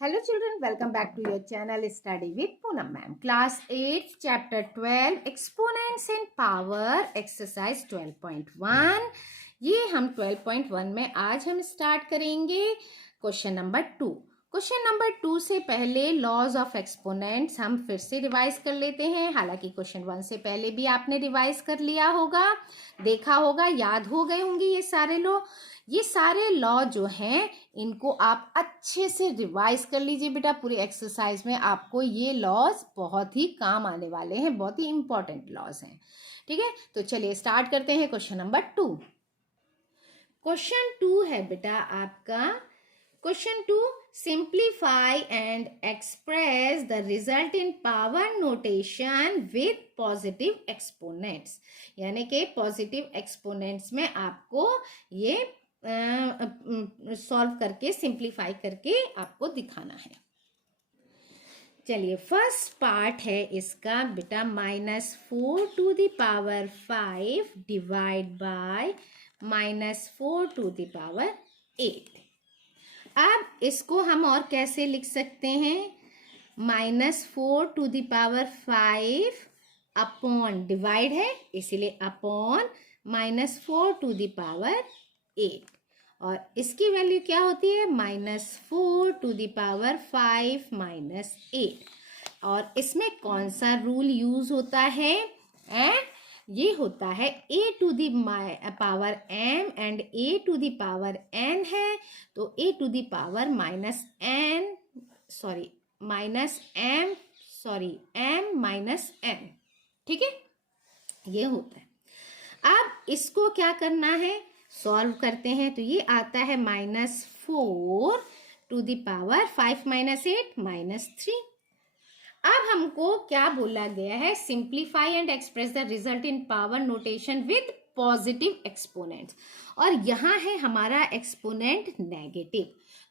Hello children, welcome back to your channel Study with Poonam ma'am. Class 8, chapter 12, Exponents and Power, exercise 12.1. ये हम 12.1 में आज हम start करेंगे क्वेश्चन नंबर 2. क्वेश्चन नंबर 2 से पहले लॉज ऑफ एक्सपोनेंट्स हम फिर से रिवाइज कर लेते हैं. हालांकि क्वेश्चन 1 से पहले भी आपने रिवाइज कर लिया होगा, देखा होगा, याद हो गए होंगे ये सारे लॉ. ये सारे लॉ जो हैं इनको आप अच्छे से रिवाइज कर लीजिए बेटा. पूरी एक्सरसाइज में आपको ये लॉज बहुत ही काम आने वाले हैं, बहुत ही इंपॉर्टेंट लॉज हैं. ठीक है, तो चलिए स्टार्ट करते हैं क्वेश्चन नंबर 2. क्वेश्चन 2 है बेटा आपका. Question 2, simplify and express the result in power notation with positive exponents. यानी कि पॉजिटिव एक्सपोनेंट्स में आपको ये सॉल्व करके सिंप्लीफाई करके आपको दिखाना है. चलिए फर्स्ट पार्ट है इसका बेटा -4 to the power 5 divide by -4 to the power 8. अब इसको हम और कैसे लिख सकते हैं? -4 to the power 5 upon, divide है इसीलिए अपॉन -4 टू द पावर 8. और इसकी वैल्यू क्या होती है? -4 टू द पावर 5 -8. और इसमें कौन सा रूल यूज होता है? ये होता है a to the power m and a to the power n है, तो a to the power m minus n. ठीक है, ये होता है. अब इसको क्या करना है? सॉल्व करते हैं. तो ये आता है -4 टू द पावर 5 -8 -3. अब हमको क्या बोला गया है? Simplify and express the result in power notation with positive exponents. और यहाँ है हमारा एक्सपोनेंट नेगेटिव,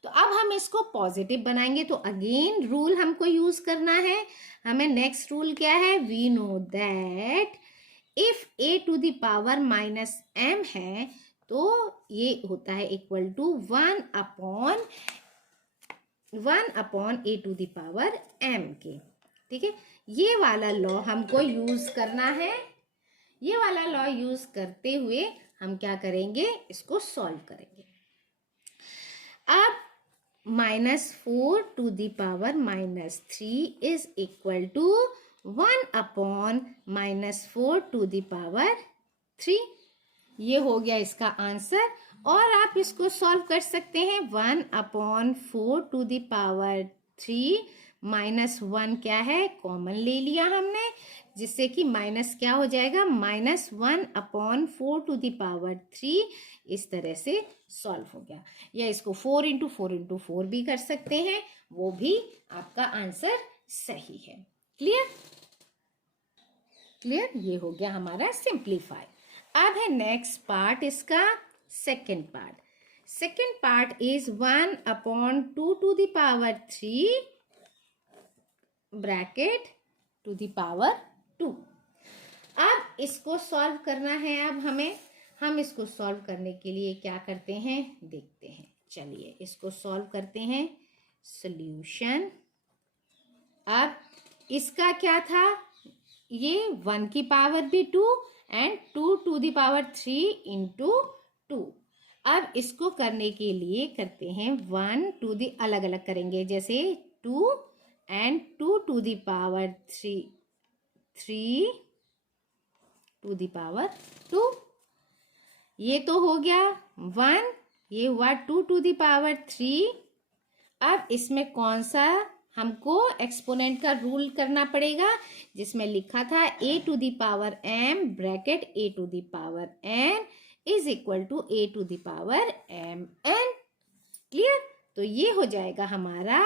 तो अब हम इसको पॉजिटिव बनाएंगे. तो अगेन रूल हमको यूज करना है. हमें नेक्स्ट रूल क्या है? We know that if a to the power -m है तो ये होता है equal to 1 upon a to the power m के. ठीक है, ये वाला लॉ हमको यूज करना है. ये वाला लॉ यूज करते हुए हम क्या करेंगे? इसको सॉल्व करेंगे. अब -4 to the power -3 is equal to 1 upon -4 to the power 3. ये हो गया इसका आंसर. और आप इसको सॉल्व कर सकते हैं. 1 अपॉन 4 टू द पावर 3 -1 क्या है? कॉमन ले लिया हमने, जिससे कि माइनस क्या हो जाएगा? -1 अपॉन 4 टू द पावर 3. इस तरह से सॉल्व हो गया. या इसको 4 इंटू 4 इंटू 4 भी कर सकते हैं, वो भी आपका आंसर सही है. क्लियर? ये हो गया हमारा सिंप्लीफाई. अब है नेक्स्ट पार्ट इसका second part. Second part is 1 upon 2 to the power 3 bracket to the power 2. अब इसको सॉल्व करना है. अब हम इसको सॉल्व करने के लिए क्या करते हैं देखते हैं. चलिए इसको सॉल्व करते हैं. सॉल्यूशन. अब इसका क्या था? ये 1 की पावर भी 2 and 2 to the power 3 into 2. अब इसको करने के लिए करते हैं 1 टू द, अलग अलग करेंगे, जैसे 2 and 2 to the power 3 to the power 2. ये तो हो गया 1, ये हुआ 2 टू द पावर 3. अब इसमें कौन सा हमको एक्सपोनेंट का रूल करना पड़ेगा? जिसमें लिखा था a to the power m bracket a to the power n is equal to a to the power mn. Clear? तो ये हो जाएगा हमारा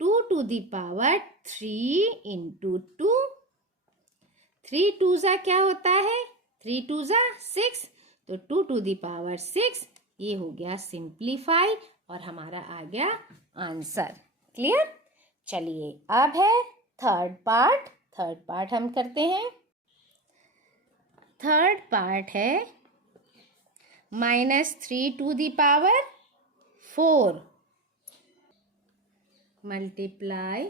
2 to the power 3 into 2. 3 to जा क्या होता है? 3 टू जा 6, तो 2 टू द पावर 6. ये हो गया सिंप्लीफाई और हमारा आ गया आंसर. क्लियर? चलिए अब है थर्ड पार्ट हम करते हैं. थर्ड पार्ट है -3 to the power 4 multiply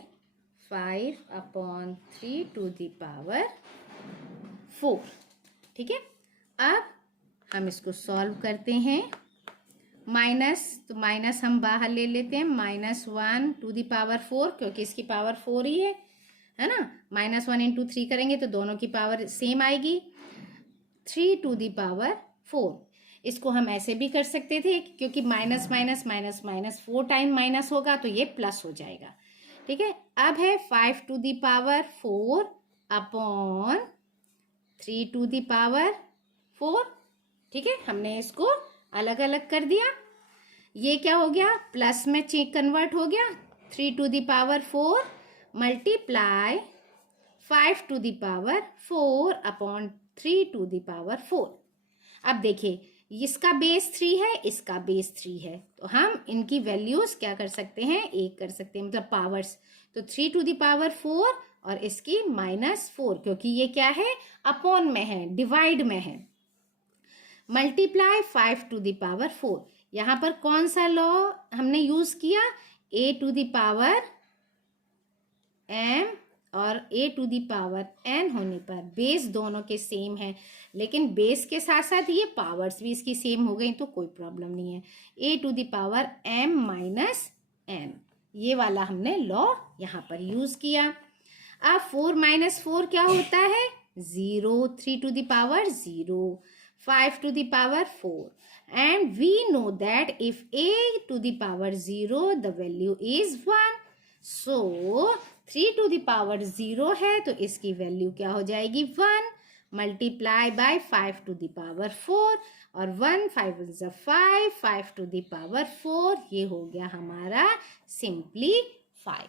5/3 to the power 4। ठीक है, अब हम इसको सॉल्व करते हैं। माइनस, तो माइनस हम बाहर ले लेते हैं, -1 टू द पावर 4, क्योंकि इसकी पावर 4 ही है ना। -1 × 3 करेंगे तो दोनों की पावर सेम आएगी, 3 टू द पावर 4। इसको हम ऐसे भी कर सकते थे, क्योंकि minus minus minus minus 4 time minus होगा तो ये प्लस हो जाएगा। ठीक है, अब है 5 to the power 4 upon 3 to the power 4। ठीक है, हमने इसको अलग अलग कर दिया। ये क्या हो गया, प्लस में कन्वर्ट हो गया, 3 to the power 4 multiply 5 to the power 4 upon 3 to the power 4। अब देखिए, इसका बेस 3 है, इसका बेस 3 है, तो हम इनकी वैल्यूज क्या कर सकते हैं, एक कर सकते हैं, मतलब पावर्स। तो 3 टू द पावर 4 और इसकी -4, क्योंकि ये क्या है, अपॉन में है, डिवाइड में है, मल्टीप्लाई 5 टू द पावर 4। यहाँ पर कौन सा लॉ हमने यूज किया, a to the power m और a to the power n होने पर बेस दोनों के सेम है, लेकिन बेस के साथ साथ ये पावर्स भी इसकी सेम हो गई तो कोई प्रॉब्लम नहीं है। a to the power m minus n, ये वाला हमने लॉ यहाँ पर यूज किया। अब 4 - 4 क्या होता है, 0, 3 to the power 0, 5 to the power 4, and we know that if a to the power 0 the value is 1, so 3 to the power 0 है तो इसकी वैल्यू क्या हो जाएगी, 1 multiply by 5 to the power 4, और 1 5 is 5, 5 to the power 4, ये हो गया हमारा सिंपलीफाई।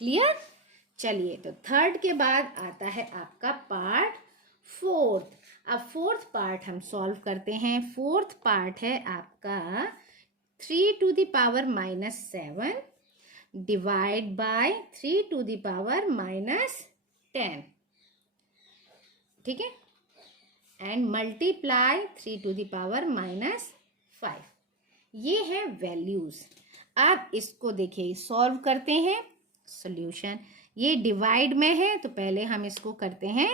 क्लियर। चलिए, तो थर्ड के बाद आता है आपका पार्ट फोर्थ। अब फोर्थ पार्ट हम सॉल्व करते हैं। फोर्थ पार्ट है आपका 3 to the power -7 divide by 3 to the power -10। ठीक है, and multiply 3 to the power -5। ये है वैल्यूज। अब इसको देखिए, सॉल्व करते हैं। सॉल्यूशन, ये डिवाइड में है तो पहले हम इसको करते हैं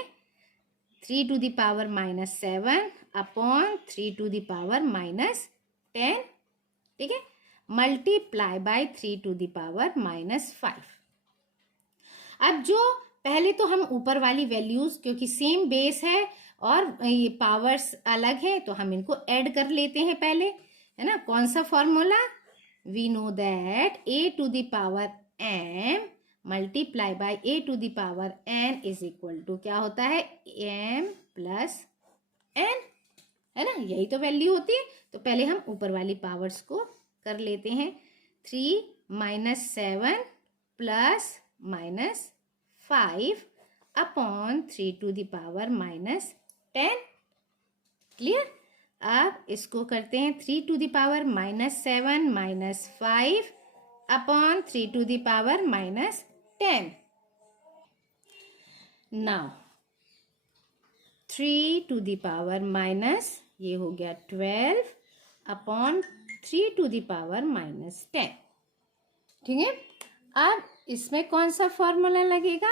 3 to the power -7 upon 3 to the power -10। ठीक है, multiply by 3 to the power -5। अब जो पहले तो हम ऊपर वाली वैल्यूज, क्योंकि सेम बेस है और ये पावर्स अलग है तो हम इनको ऐड कर लेते हैं पहले, है ना। कौन सा formula, we know that a to the power m multiply by a to the power n is equal to क्या होता है, m प्लस n, है ना। यही तो वैल्यू होती है। तो पहले हम ऊपर वाली पावर्स को कर लेते हैं, 3 - 7 plus -5 upon 3 to the power -10। Clear. अब इसको करते हैं 3 to the power -7 -5 upon 3 to the power -10। Now 3 to the power minus, ये हो गया 12 अपॉन 3 टू द पावर -10। ठीक है, अब इसमें कौन सा फॉर्मूला लगेगा,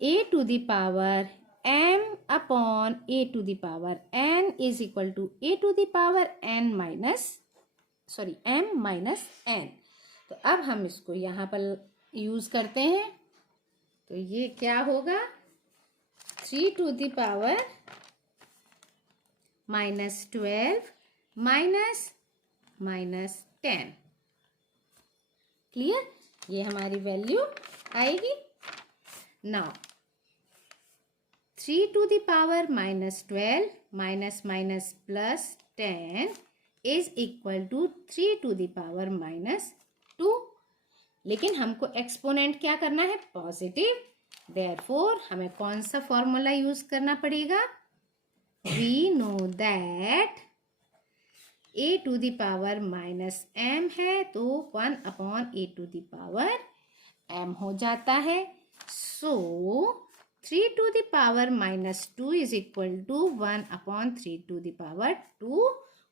a to the power m upon a to the power n is equal to a to the power m minus n। तो अब हम इसको यहाँ पर यूज करते हैं, तो ये क्या होगा, 3 to the power -12 minus -10। Clear, ये हमारी वैल्यू आएगी। Now 3 to the power -12 minus plus 10 is equal to 3 to the power -2। लेकिन हमको एक्सपोनेंट क्या करना है, पॉजिटिव। देयरफॉर हमें कौन सा फॉर्मूला यूज करना पड़ेगा, we know that a to the power -m है तो 1 upon a to the power m हो जाता है। So 3 to the power -2 is equal to 1 upon 3 to the power 2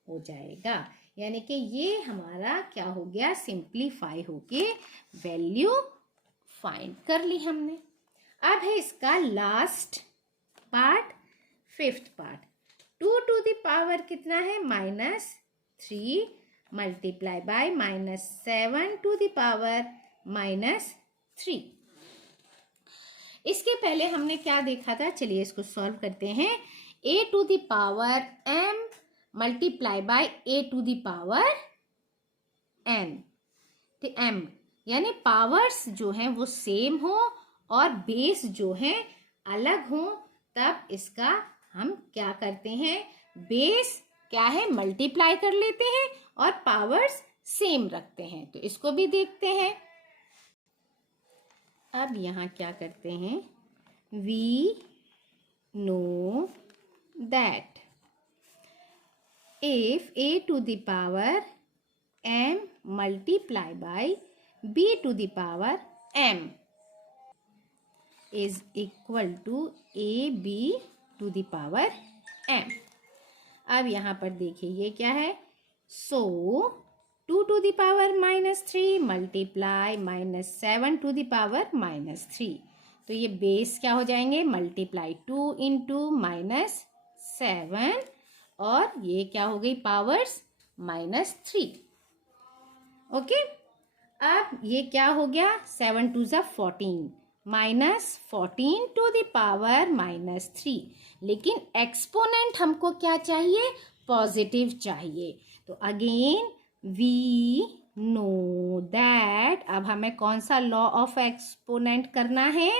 हो जाएगा। यानी कि ये हमारा क्या हो गया, सिंप्लीफाई होके वैल्यू फाइंड कर ली हमने। अब है इसका last part, fifth part. 2 to the power कितना है, -3 multiply by -7 to the power -3। इसके पहले हमने क्या देखा था, चलिए इसको सॉल्व करते हैं। a to the power m multiply by a to the power n, तो m यानी पावर्स जो हैं वो सेम हो और बेस जो हैं अलग हो, तब इसका हम क्या करते हैं, बेस क्या है मल्टीप्लाई कर लेते हैं और पावर्स सेम रखते हैं। तो इसको भी देखते हैं। अब यहाँ क्या करते हैं, we know that if a to the power m multiply by b to the power m is equal to ab to the power m। अब यहाँ पर देखिए ये क्या है, so 2 to the power -3 multiply -7 to the power -3, तो ये base क्या हो जाएंगे, मल्टीप्लाई 2 इंटू -7 और ये क्या हो गई पावर्स -3। ओके, अब ये क्या हो गया, 7 2 ज़ा 14 -14 टू द पावर -3, लेकिन एक्सपोनेंट हमको क्या चाहिए, पॉजिटिव चाहिए। तो अगेन वी नो दैट, अब हमें कौन सा लॉ ऑफ एक्सपोनेंट करना है,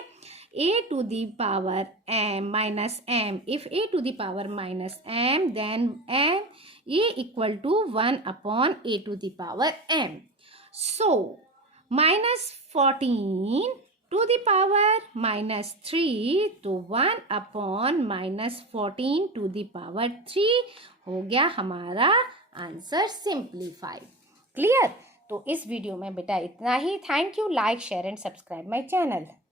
a to the power m minus m, if a to the power minus m then m a equal to 1 upon a to the power m, so -14 to the power -3 तो 1 upon -14 to the power 3 हो गया हमारा answer simplified. Clear? तो इस video में बेटा इतना ही। Thank you. Like share and subscribe my channel.